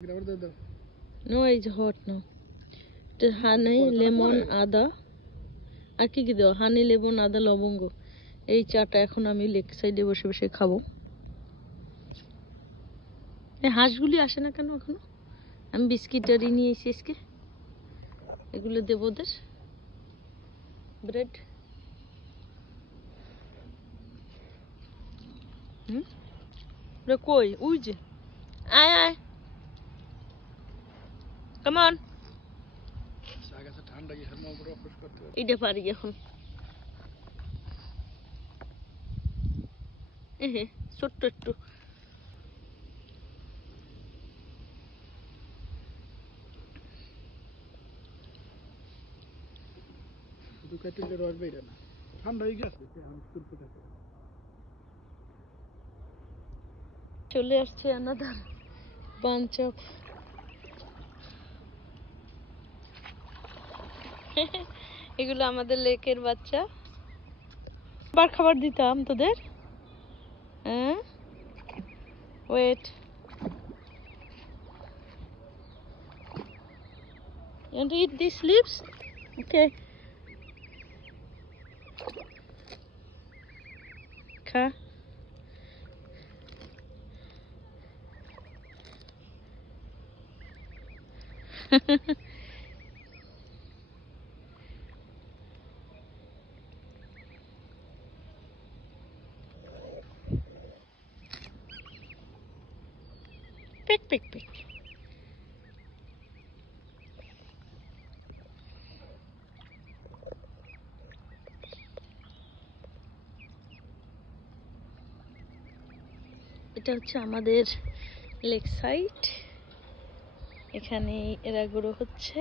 No, it's hot now. The honey, lemon, আদা আর কি কি দেওয়া হানি লেমন আদা লবঙ্গ এই চাটা এখন আমি লেক সাইডে বসে বসে খাবো। এই হাঁসগুলি আসে না কেন এখনো? আমি বিস্কিটারি নিয়ে এসেছি আজকে, এগুলো দেবো ওদের। ব্রেড কই ওই যে আয় আয় কেমন এটা পারি এখন এহে ছোট্ট একটু চলে আসছে আনাদার বাঞ্চ অফ এগুলো আমাদের লেকের বাচ্চা। আবার খাবার দিতাম তোদের। হ্যাঁ wait you want to eat these leaves? Okay. খা পিক পিক পিক। এটা হচ্ছে আমাদের লেক সাইড, এখানে এরা গুঁড়ো হচ্ছে।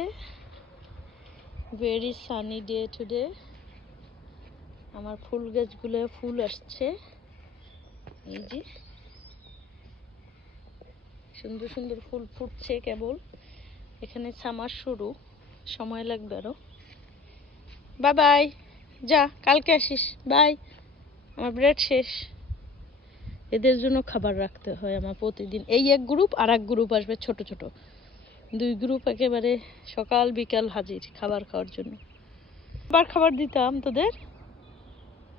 Very sunny day today. আমার ফুল গাছগুলো ফুল আসছে, এই যে সুন্দর সুন্দর ফুল ফুটছে কেবল। এখানে সামার শুরু, সময় লাগবে আরো। বাই বাই, যা কালকে আসিস, বাই। আমার ব্রেড শেষ, এদের জন্য খাবার রাখতে হয় আমার প্রতিদিন। এই এক গ্রুপ আর এক গ্রুপ আসবে ছোট ছোট, দুই গ্রুপ একেবারে সকাল বিকাল হাজির খাবার খাওয়ার জন্য। আবার খাবার দিতাম তোদের।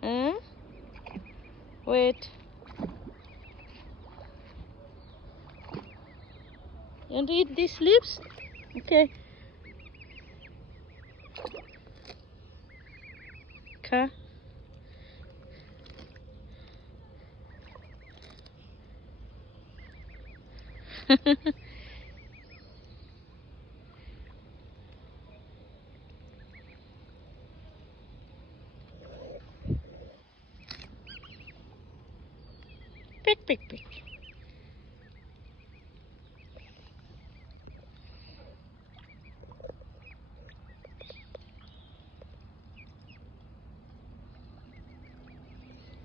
হ্যাঁ wait you want to eat these leaves? Okay. খা পিক পিক পিক।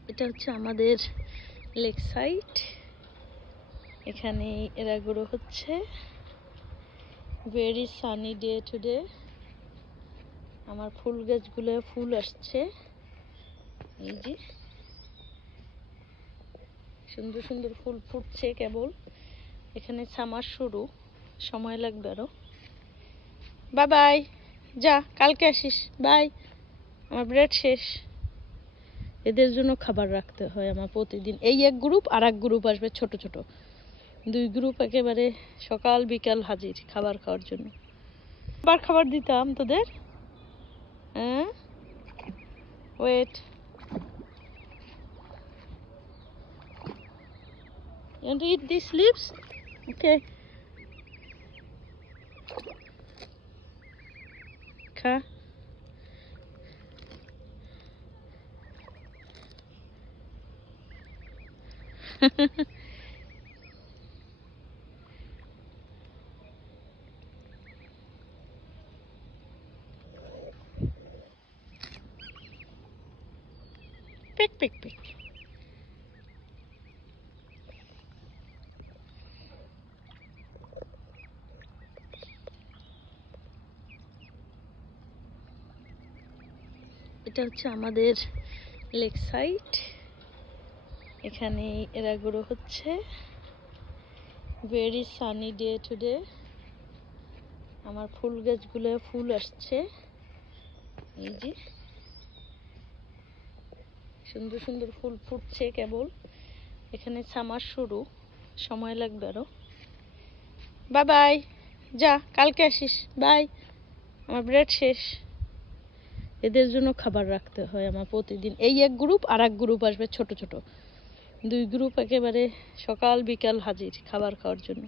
এটা হচ্ছে আমাদের লেক সাইড, এখানে এরা গুঁড়ো হচ্ছে। Very sunny day today. আমার ফুল গাছগুলো ফুল আসছে, এই যে সুন্দর সুন্দর ফুল ফুটছে কেবল। এখানে সামার শুরু, সময় লাগবে আরো। বাই বাই, যা কালকে আসিস, বাই। আমার ব্রেড শেষ, এদের জন্য খাবার রাখতে হয় আমার প্রতিদিন। এই এক গ্রুপ আর এক গ্রুপ আসবে ছোট ছোট, দুই গ্রুপ একেবারে সকাল বিকাল হাজির খাবার খাওয়ার জন্য। আবার খাবার দিতাম তোদের। হ্যাঁ wait you want to eat these leaves? Okay. খা পিক পিক পিক। এটা হচ্ছে আমাদের লেক সাইড, এখানে এরা গুঁড়ো হচ্ছে। Very sunny day today. আমার ফুল গাছগুলো ফুল আসছে, এই যে সুন্দর সুন্দর ফুল ফুটছে কেবল। এখানে সামার শুরু, সময় লাগবে আরো। বাই বাই, যা কালকে আসিস, বাই। আমার ব্রেড শেষ, এদের জন্য খাবার রাখতে হয় আমার প্রতিদিন। এই এক গ্রুপ আর এক গ্রুপ আসবে ছোট ছোট, দুই গ্রুপ একেবারে সকাল বিকাল হাজির খাবার খাওয়ার জন্য।